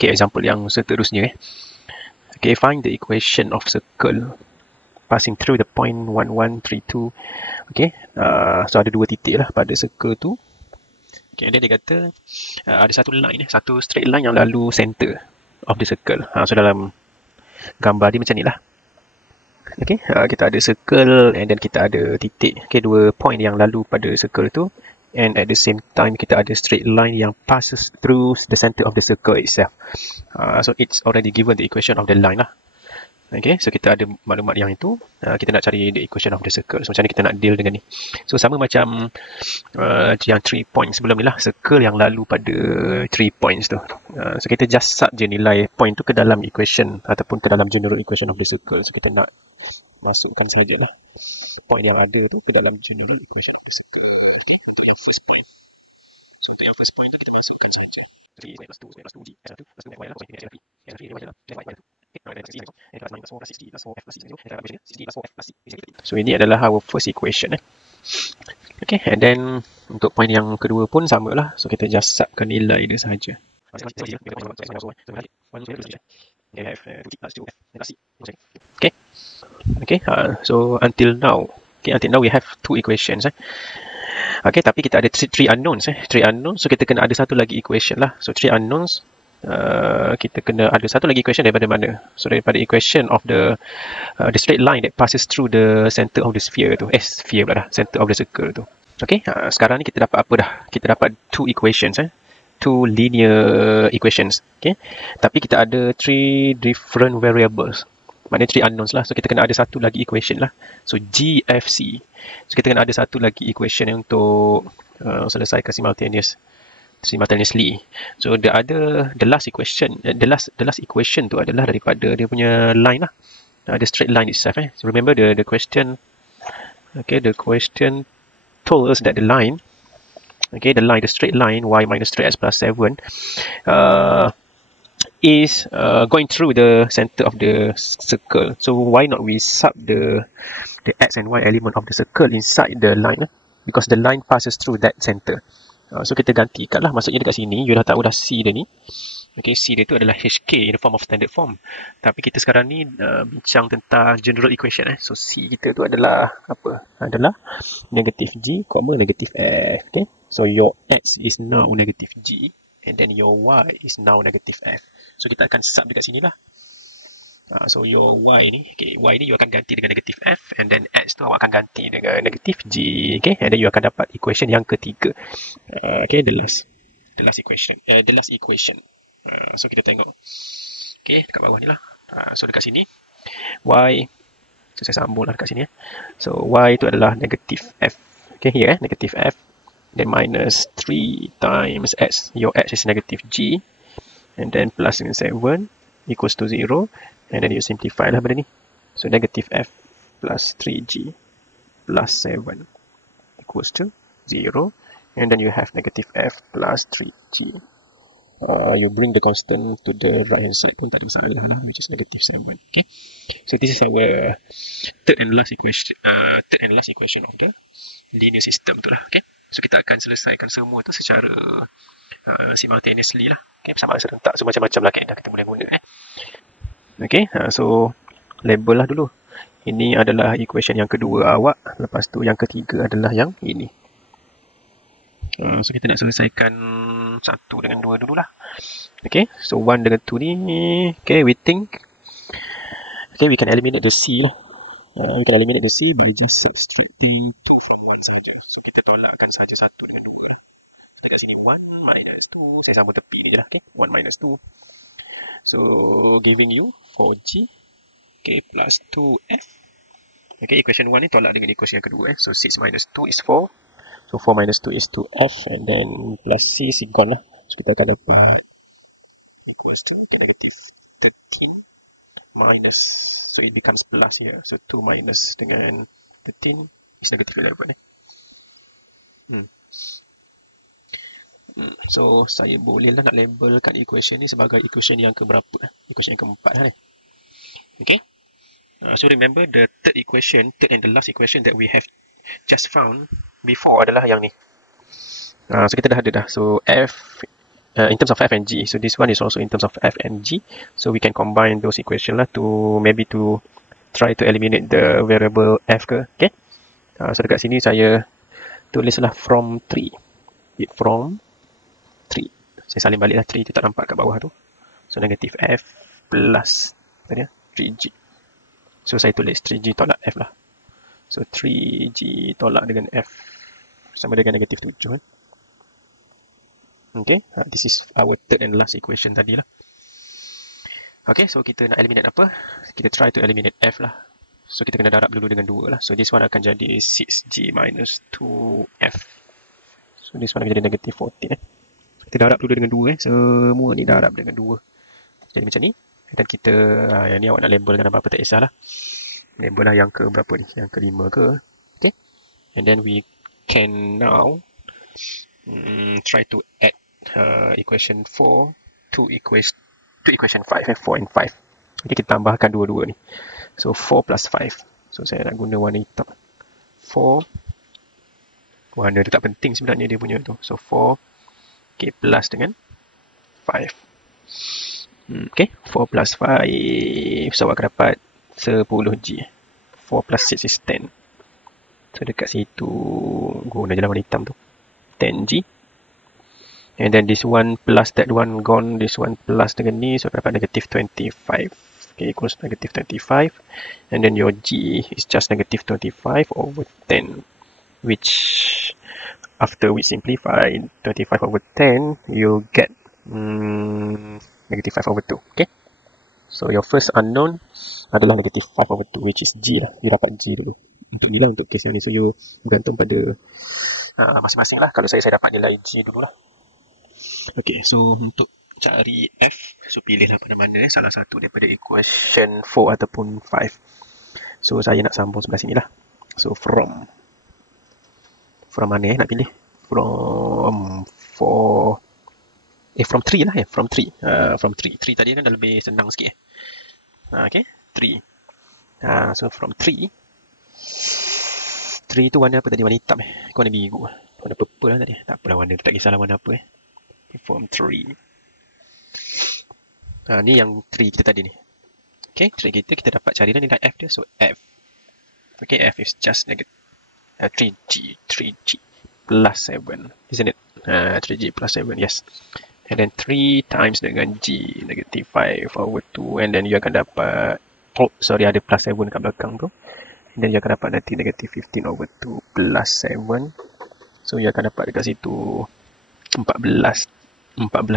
Okay, example yang seterusnya. Okay, find the equation of circle passing through the point 1132. Okay, so ada dua titik lah pada circle tu. Okay, and then dia kata ada satu line, satu straight line yang lalu center of the circle. So dalam gambar dia macam ni lah. Okay, kita ada circle and then kita ada titik. Okay, dua point yang lalu pada circle tu, and at the same time kita ada straight line yang passes through the center of the circle itself. So it's already given the equation of the line lah. Okay, so kita ada maklumat yang itu, kita nak cari the equation of the circle. So macam ni kita nak deal dengan ni. So sama macam yang 3 points sebelum ni lah, circle yang lalu pada 3 points tu. So kita just sub je nilai point tu ke dalam equation ataupun ke dalam general equation of the circle. So kita nak masukkan saja lah point yang ada tu ke dalam general equation of the circle. Okay, untuk yang first point. So untuk yang first point tu kita masukkan saja 3 plus 2 plus 2g plus 2 plus 2 y lah, so kita cari y lah, so ini adalah our first equation. Okay, and then untuk point yang kedua pun sama lah. So kita just subkan nilai dia sahaja. Okay, so until now we have 2 equations. Okay, tapi kita ada 3 unknowns. 3 unknowns, so kita kena ada satu lagi equation lah. So 3 unknowns, kita kena ada satu lagi equation daripada mana? So daripada equation of the straight line that passes through the center of the sphere tu. Sphere pula dah, center of the circle tu. Okay, sekarang ni kita dapat apa dah? Kita dapat 2 equations, 2 linear equations. Okay, tapi kita ada 3 different variables. Maknanya 3 unknowns lah. So kita kena ada satu lagi equation lah. So GFC. So kita kena ada satu lagi equation untuk selesaikan simultaneously. So the last equation, the last equation tu adalah daripada dia punya line lah. The straight line itself. So remember the question. Okay, the question told us that the line, okay, the straight line y minus 3x plus 7 is going through the center of the circle. So why not we sub the x and y element of the circle inside the line, because the line passes through that center. So kita gantikan lah, maksudnya dekat sini you dah tahu dah C dia ni. Okay, C dia tu adalah HK in the form of standard form. Tapi kita sekarang ni bincang tentang general equation. So C kita tu adalah apa? Adalah negative G, negative F. Okay, so your x is now negative G and then your y is now negative F. So kita akan sub dekat sini lah. So your y ni, okay, y ni you akan ganti dengan negative F, and then x tu awak akan ganti dengan negative G. Okay, and then you akan dapat equation yang ketiga. Okay, the last equation. So kita tengok. Okay, dekat bawah ni lah. So dekat sini y, so saya sambung lah dekat sini. So y tu adalah negative F. Okay, here negative F, then minus 3 times x. Your x is negative G, and then plus dengan 7 equals to 0, and then you simplify lah benda ni. So negative F plus 3G plus 7 equals to 0, and then you have negative F plus 3G. You bring the constant to the right hand side pun tak ada masalah lah, which is negative 7. Okay, so this is our third and last equation of the linear system tu lah. Okay, so kita akan selesaikan semua tu secara simultaneously lah. Okay, bersama serentak, so macam-macam lah kaedah kita boleh guna. Okay, so label lah dulu. Ini adalah equation yang kedua awak, lepas tu yang ketiga adalah yang ini. So kita nak selesaikan 1 dengan 2 dulu lah. Okay, so 1 dengan 2 ni, okay, we think, okay, we can eliminate the C lah. We can eliminate the C by just subtracting 2 from 1 sahaja. So kita tolakkan sahaja 1 dengan 2. So dekat sini 1 minus 2, saya sambung tepi ni je lah. Okay, 1 minus 2. So giving you 4G, okay, plus 2F. Okay, equation 1 ni tolak dengan equation yang kedua. So 6 minus 2 is 4. So 4 minus 2 is 2F, and then plus C is gone lah. So kita akan dapat equals to, okay, negative 13 minus, so it becomes plus here. So 2 minus dengan 13 is negative 11. So saya bolehlah nak labelkan equation ni sebagai equation yang keberapa? Equation yang keempat lah ni. Okay. So remember the third and the last equation that we have just found before adalah yang ni. So kita dah ada dah. So F in terms of f and g. So this one is also in terms of f and g. So we can combine those equations lah to maybe to try to eliminate the variable f ke. Okay. So dekat sini saya tulislah from 3. From 3. Saya salin baliklah 3 tu tak nampak kat bawah tu. So negative f plus tadi 3g. So saya tulis 3g tolak f lah. So 3g tolak dengan f sama dengan negatif 7 kan. Okay, this is our third and last equation tadi lah. Okay, so kita nak eliminate apa? Kita try to eliminate f lah. So kita kena darab dulu dengan 2 lah. So this one akan jadi 6g minus 2f. So this one akan jadi negative 14 Kita darab dulu dengan 2 Semua ni darab dengan 2. Jadi macam ni. Dan kita, yang ni awak nak label dengan apa tak kisah lah. Label lah yang ke berapa ni? Yang ke 5 ke? Okay. And then we can now try to add equation 4 to equation 5 4 and 5. Okay, kita tambahkan dua-dua ni. So 4 plus 5. So saya nak guna warna hitam. 4. Warna tu tak penting sebenarnya dia punya tu. So 4 okay, plus dengan 5. Okay, 4 plus 5. So awak akan dapat 10g. 4 plus 6 is 10. So dekat situ guna je lah warna hitam tu. 10g. And then this one plus that one gone. This one plus dengan ni. So dapat negative 25. Okay, equals negative 25. And then your g is just negative 25 over 10. Which after we simplify 25 over 10, you get negative 5 over 2. Okay. So your first unknown adalah negative 5 over 2, which is g lah. You dapat g dulu. Untuk ni lah, untuk case yang ni. So you bergantung pada masing-masing lah. Kalau saya dapat nilai g dulu lah. Okay, so untuk cari f, so pilihlah mana-mana salah satu daripada equation 4 ataupun 5. So saya nak sambung sebelah sini lah. So from mana nak pilih? From 4 from 3 lah from 3. From 3 tadi kan dah lebih senang sikit okay, 3. So from 3 tu warna apa tadi? Warna hitam warna biru, warna purple lah tadi. Tak apalah, warna tu tak kisahlah warna apa From 3. Ni yang 3 kita tadi ni. Okay, 3 kita dapat cari nilai f dia. So f, okay, f is just negative 3g plus 7, isn't it? 3g plus 7, yes. And then 3 times dengan g, negative 5 over 2. And then you akan dapat, ada plus 7 kat belakang tu. And then you akan dapat nanti negative 15 over 2 plus 7. So you akan dapat dekat situ 14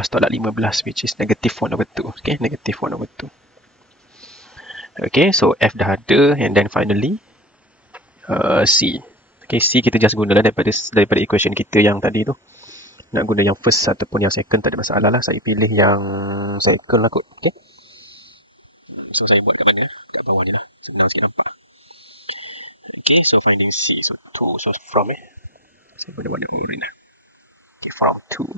tolak 15, which is negative 1 over 2. Okay, negative 1 over 2. Okay, so f dah ada. And then finally c. Okay, c kita just gunalah daripada equation kita yang tadi tu. Nak guna yang first ataupun yang second tak ada masalah lah. Saya pilih yang second lah kot. Okay. So saya buat kat mana? Kat bawah ni lah. Senang sikit nampak. Okay, so finding c. So from saya boleh warna orange lah. Okay, from 2.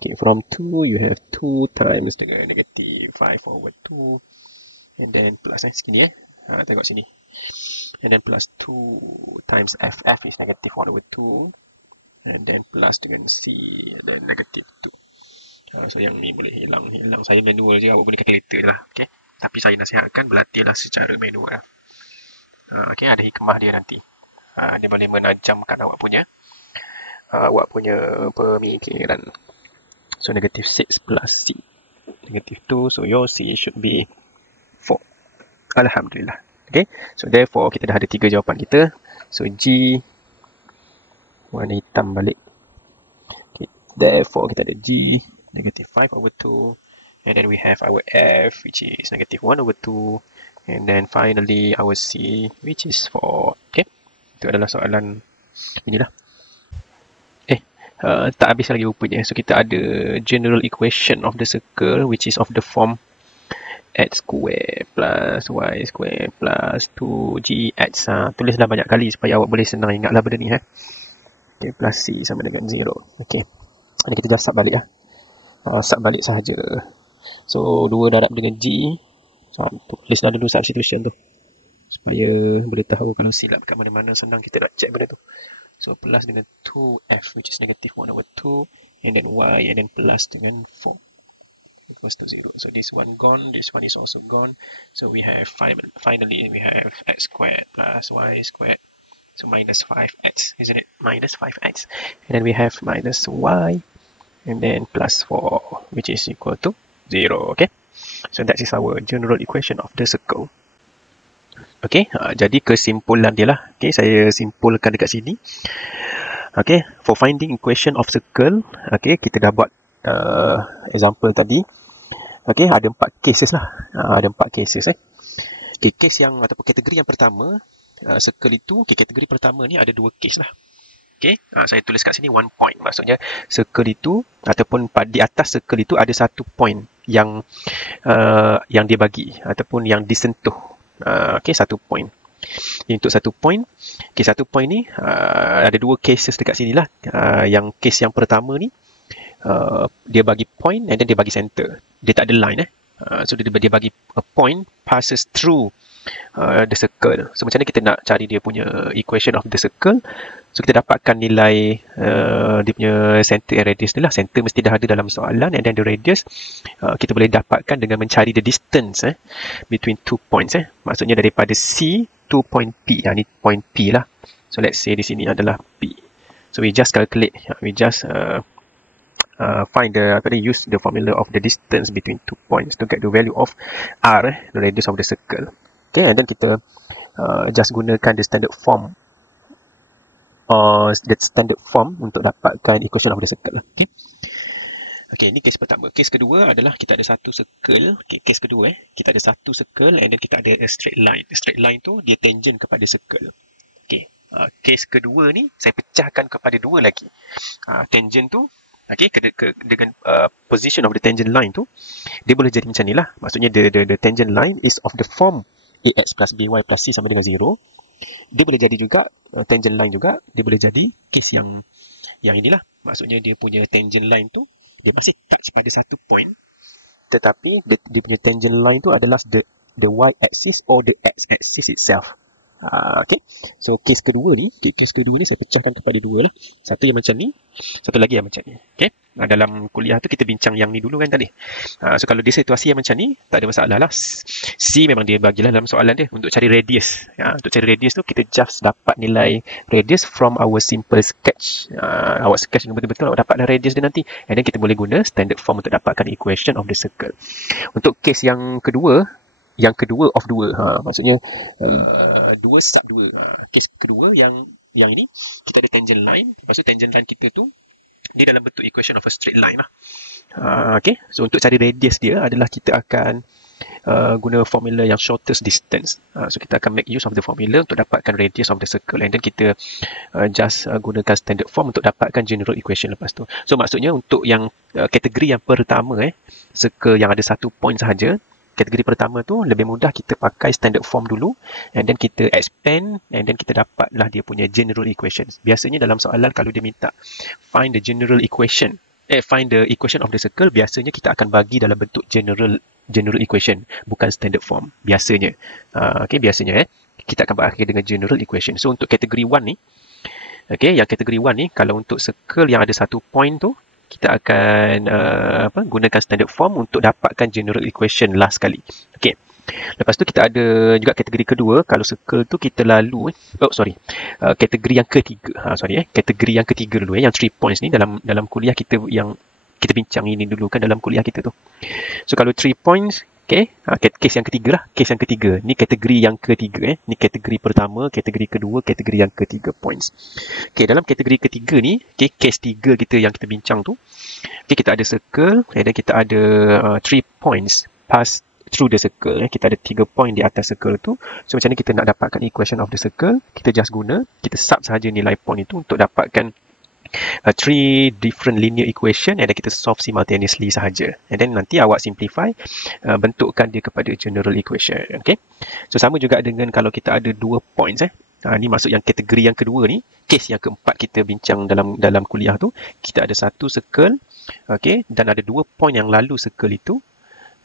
Okay, from 2 you have 2 times dengan negative 5 over 2. And then plus segini tengok sini. And then plus 2 times f. F is negative 1 over 2. And then plus dengan c. And then negative 2. So yang ni boleh hilang. Saya manual je. Awak guna calculator je lah. Okay. Tapi saya nasihatkan berlatihlah secara manual. Okay, ada hikmah dia nanti. Dia boleh menajamkan awak punya pemikiran. So negative 6 plus c. Negative 2. So your c should be 4. Alhamdulillah. Okay, so therefore kita dah ada 3 jawapan kita. So G warna hitam balik. Okay, therefore kita ada G negative 5 over 2. And then we have our F, which is negative 1 over 2. And then finally our C, which is 4. Okay, itu adalah soalan inilah. Tak habis lagi rupanya. So kita ada general equation of the circle, which is of the form x square plus y square plus 2gx. Tulislah banyak kali supaya awak boleh senang ingatlah benda ni. Okay, plus c sama dengan 0. Okay, ini kita just sub balik lah. Sub balik sahaja. So 2 darab dengan g. So tulislah dulu substitution tu supaya boleh tahu kalau silap kat mana-mana, senang kita nak check benda tu. So plus dengan 2f, which is negative 1 over 2, and then y, and then plus dengan 4 equals to 0. So this one gone, this one is also gone. So we have finally we have x squared plus y squared. So minus 5x, isn't it? Minus 5x. And then we have minus y, and then plus 4, which is equal to 0. Okay. So that is our general equation of the circle. Okay, jadi kesimpulan dia lah. Okay, saya simpulkan dekat sini. Okay, for finding equation of circle, okay, kita dah buat example tadi. Okay, ada 4 cases lah. Ada 4 cases. Okay, case yang ataupun kategori yang pertama, circle itu, okay, kategori pertama ni ada 2 case lah. Okay, saya tulis kat sini 1 point. Maksudnya circle itu ataupun di atas circle itu ada 1 point yang dia bagi ataupun yang disentuh. Okay, 1 point. Untuk 1 point, okay, 1 point ni ada 2 cases dekat sini lah. Yang case yang pertama ni dia bagi point and then dia bagi center. Dia tak ada line. So dia bagi a point passes through the circle. So macam mana kita nak cari dia punya equation of the circle? So kita dapatkan nilai dia punya center and radius ni lah. Center mesti dah ada dalam soalan, and then the radius kita boleh dapatkan dengan mencari the distance between 2 points. Maksudnya daripada C to point P. Ni point P lah. So let's say di sini adalah P. So we just calculate, we just find use the formula of the distance between 2 points to get the value of R, the radius of the circle. Okay, and then kita just gunakan the standard form untuk dapatkan equation of the circle. Okay. Okay, ini case pertama. Case kedua adalah kita ada satu circle. Okay, case kedua kita ada satu circle and then kita ada a straight line. A straight line tu dia tangent kepada circle. Okay. Case kedua ni saya pecahkan kepada 2 lagi. Tangent tu, okay, dengan position of the tangent line tu, dia boleh jadi macam ni lah. Maksudnya the tangent line is of the form ax plus by plus c sama dengan 0. Dia boleh jadi juga tangent line juga, dia boleh jadi case yang inilah. Maksudnya dia punya tangent line tu dia masih touch pada satu point, tetapi dia punya tangent line tu adalah the y axis or the x axis itself. Okay, so case kedua ni saya pecahkan kepada 2 lah. Satu yang macam ni, satu lagi yang macam ni. Okay, dalam kuliah tu kita bincang yang ni dulu kan tadi. So kalau di situasi yang macam ni tak ada masalah lah. C memang dia bagilah dalam soalan dia untuk cari radius. Untuk cari radius tu kita just dapat nilai radius from our simple sketch. Awak sketch betul-betul awak dapatlah radius dia nanti, and then kita boleh guna standard form untuk dapatkan equation of the circle. Untuk case yang kedua of 2, maksudnya 2 sub 2. Case kedua yang ini kita ada tangent line. Lepas tu tangent line kita tu dia dalam bentuk equation of a straight line lah. Okay, so untuk cari radius dia adalah kita akan guna formula yang shortest distance. So kita akan make use of the formula untuk dapatkan radius of the circle, and then kita just gunakan standard form untuk dapatkan general equation lepas tu. So maksudnya untuk yang kategori yang pertama, circle yang ada 1 point sahaja, kategori pertama tu lebih mudah kita pakai standard form dulu, and then kita expand, and then kita dapatlah dia punya general equations. Biasanya dalam soalan kalau dia minta find the general equation, find the equation of the circle, biasanya kita akan bagi dalam bentuk general equation, bukan standard form biasanya. Okay, biasanya kita akan berakhir dengan general equation. So untuk kategori 1 ni, okay, yang kategori 1 ni, kalau untuk circle yang ada 1 point tu, kita akan gunakan standard form untuk dapatkan general equation last sekali. Okay. Lepas tu kita ada juga kategori kedua. Kalau circle tu kita lalu kategori yang ketiga. Kategori yang ketiga dulu, yang 3 points ni dalam kuliah kita yang kita bincang ini dulu kan dalam kuliah kita tu. So kalau 3 points, okay, case yang ketiga lah. Case yang ketiga. Ni kategori yang ketiga. Ni kategori pertama, kategori kedua, kategori yang ketiga points. Okay, dalam kategori ketiga ni, okay, case 3 kita yang kita bincang tu, okay, kita ada circle, and then kita ada 3 points pass through the circle. Kita ada 3 point di atas circle tu. So macam ni kita nak dapatkan equation of the circle, kita just guna, kita sub sahaja nilai point itu untuk dapatkan 3 different linear equation, and then kita solve simultaneously sahaja, and then nanti awak simplify, bentukkan dia kepada general equation. Okay, so sama juga dengan kalau kita ada 2 points. Ni maksud yang kategori yang kedua ni, case yang keempat kita bincang dalam kuliah tu, kita ada satu circle, okay, dan ada 2 point yang lalu circle itu,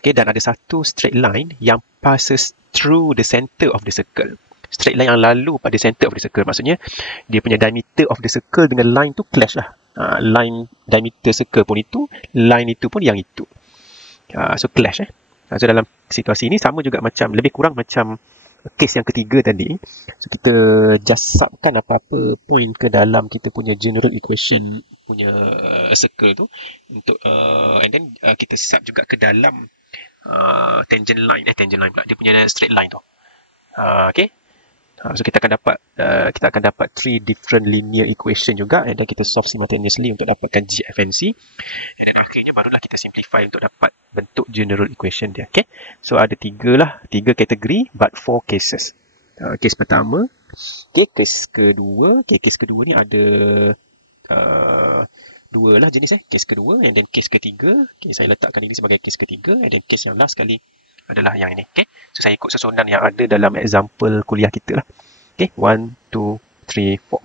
okay, dan ada satu straight line yang passes through the center of the circle. straight line yang lalu pada center of the circle. Maksudnya dia punya diameter of the circle dengan line tu clash lah. Line diameter circle pun itu, line itu pun yang itu. So clash. So dalam situasi ini sama juga macam, lebih kurang macam case yang ketiga tadi. So kita just subkan apa-apa point ke dalam kita punya general equation punya circle tu untuk and then kita sub juga ke dalam tangent line pula, dia punya straight line tu. Okay. So kita akan dapat 3 different linear equation juga, and then kita solve simultaneously untuk dapatkan G, F and C, and then akhirnya barulah kita simplify untuk dapat bentuk general equation dia. Okay. So ada 3 kategori but 4 cases. Case pertama, case kedua ni ada 2 lah jenis case kedua, and then case ketiga. Saya letakkan ini sebagai case ketiga, and then case yang last sekali adalah yang ini. Okay. So saya ikut susunan yang ada dalam example kuliah kita lah. Okay. 1, 2, 3, 4.